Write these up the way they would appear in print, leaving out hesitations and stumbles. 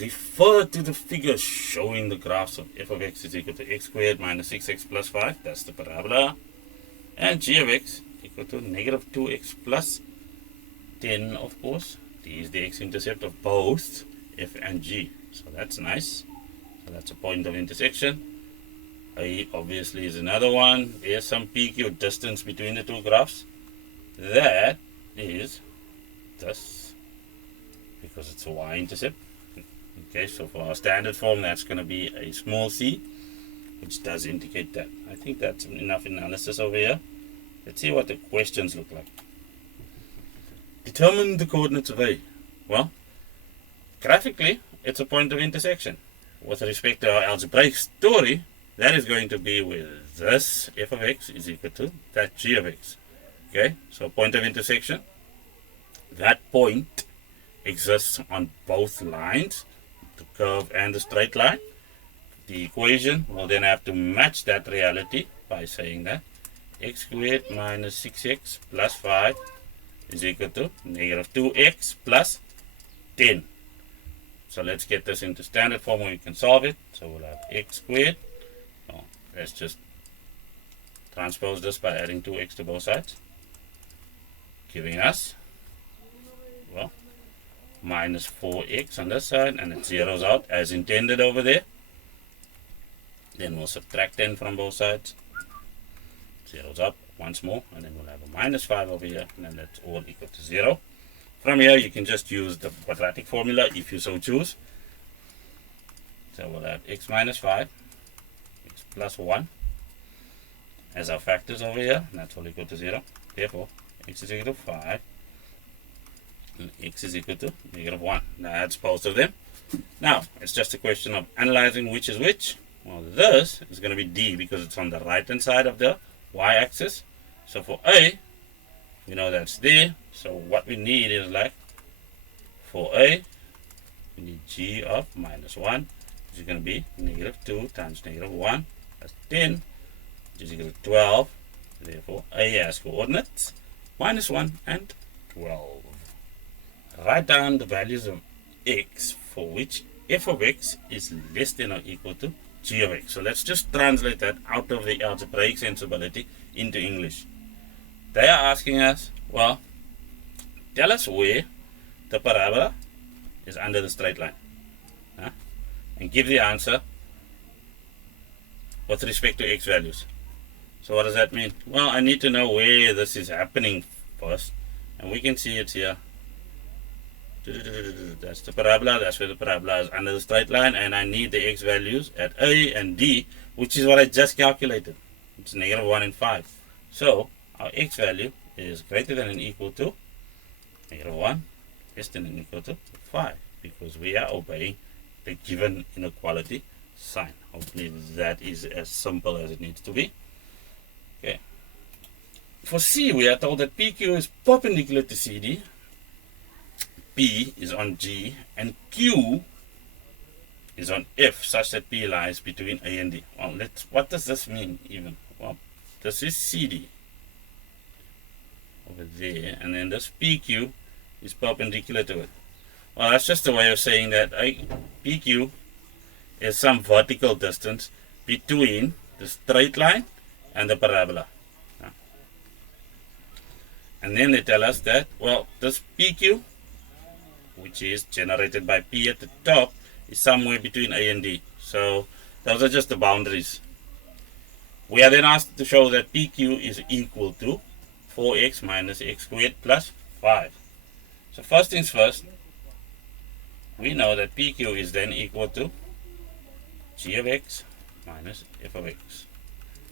refer to the figure showing the graphs of f of x is equal to x squared minus 6x plus 5. That's the parabola. And g of x equal to negative 2x plus 10, of course. D is the x-intercept of both f and g. So that's nice. So that's a point of intersection. A obviously is another one. There's some PQ distance between the two graphs. That is this, because it's a y-intercept. Okay, so for our standard form, that's going to be a small c, which does indicate that. I think that's enough analysis over here. Let's see what the questions look like. Determine the coordinates of A. Well, graphically, it's a point of intersection. With respect to our algebraic story, that is going to be where this f of x is equal to that g of x. Okay, so point of intersection. That point exists on both lines, the curve and the straight line. The equation will then have to match that reality by saying that x squared minus 6x plus 5 is equal to negative 2x plus 10. So let's get this into standard form where we can solve it. So we'll have x squared. Oh, let's just transpose this by adding 2x to both sides, giving us, well, minus 4x on this side, and it zeroes out as intended over there. Then we'll subtract 10 from both sides, zeroes up once more, and then we'll have a minus 5 over here, and then that's all equal to 0. From here you can just use the quadratic formula if you so choose. So we'll have x minus 5, x plus 1 as our factors over here, and that's all equal to 0. Therefore x is equal to 5 and x is equal to negative 1. That's both of them. Now it's just a question of analyzing which is which. Well, this is going to be d because it's on the right hand side of the y-axis. So for a, we know that's there. So what we need is, like, for a, we need g of minus 1, which is going to be negative 2 times negative 1. That's 10, which is equal to 12. Therefore a has coordinates minus 1 and 12. Write down the values of x for which f of x is less than or equal to g of x. So let's just translate that out of the algebraic sensibility into English. They are asking us, well, tell us where the parabola is under the straight line, and give the answer with respect to x values. So what does that mean? Well, I need to know where this is happening first, and we can see it here. That's the parabola. That's where the parabola is under the straight line, and I need the x values at a and d, which is what I just calculated. It's negative 1 and 5. So our x value is greater than or equal to negative 1, less than or equal to 5, because we are obeying the given inequality sign. Hopefully that is as simple as it needs to be. Okay. For C, we are told that PQ is perpendicular to CD, P is on G, and Q is on F, such that P lies between A and D. Well, what does this mean even? Well, this is CD over there, and then this PQ is perpendicular to it. Well, that's just a way of saying that PQ is some vertical distance between the straight line and the parabola. And then they tell us that, well, this PQ, which is generated by P at the top, is somewhere between A and D. So those are just the boundaries. We are then asked to show that PQ is equal to 4x minus x squared plus 5. So first things first, we know that PQ is then equal to g of x minus f of x.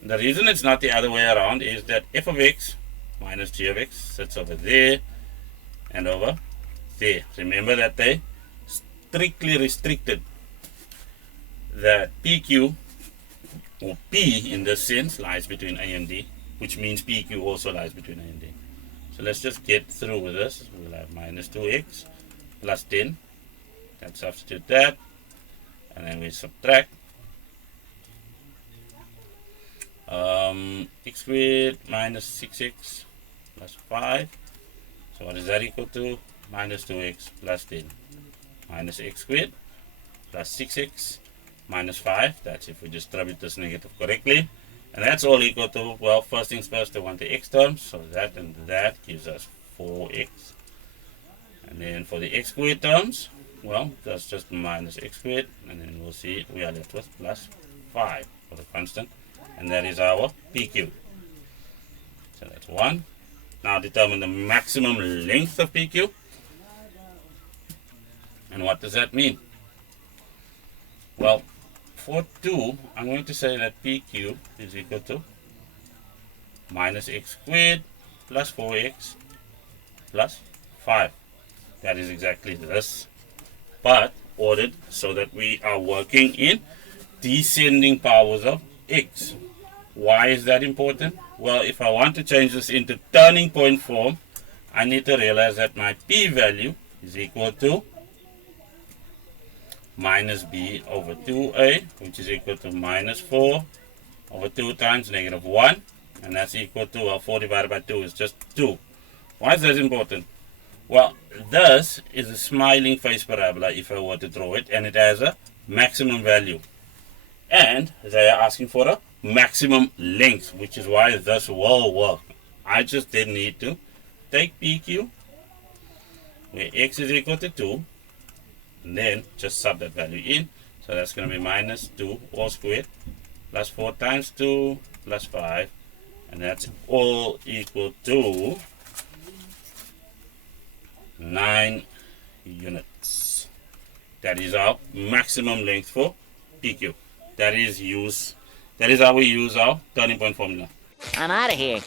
And the reason it's not the other way around is that f of x minus g of x sits over there and over there. Remember that they strictly restricted that PQ, or P in this sense, lies between A and D, which means PQ also lies between A and D. So let's just get through with this. We'll have minus 2x plus 10. Let's substitute that, and then we subtract x squared minus 6x plus 5. So what is that equal to? Minus 2x plus 10 minus x squared plus 6x minus 5. That's if we distribute this negative correctly. And that's all equal to, well, first things first, I want the x terms. So that and that gives us 4x. And then for the x squared terms, well, that's just minus x squared. And then we'll see we are left with plus 5 for the constant. And that is our PQ. So that's 1. Now determine the maximum length of PQ. And what does that mean? Well, for 2, I'm going to say that PQ is equal to minus x squared plus 4x plus 5. That is exactly this, but ordered so that we are working in descending powers of x. Why is that important? Well, if I want to change this into turning point form, I need to realize that my p-value is equal to minus b over 2a, which is equal to minus 4 over 2 times negative 1, and that's equal to, well, 4 divided by 2 is just 2. Why is that important? Well, this is a smiling face parabola if I were to draw it, and it has a maximum value. And they are asking for a maximum length, which is why this will work. I just then need to take PQ, where x is equal to 2, and then just sub that value in. So that's going to be minus 2 all squared plus 4 times 2 plus 5, and that's all equal to 9 units. That is our maximum length for PQ. That is how we use our turning point formula. I'm out of here.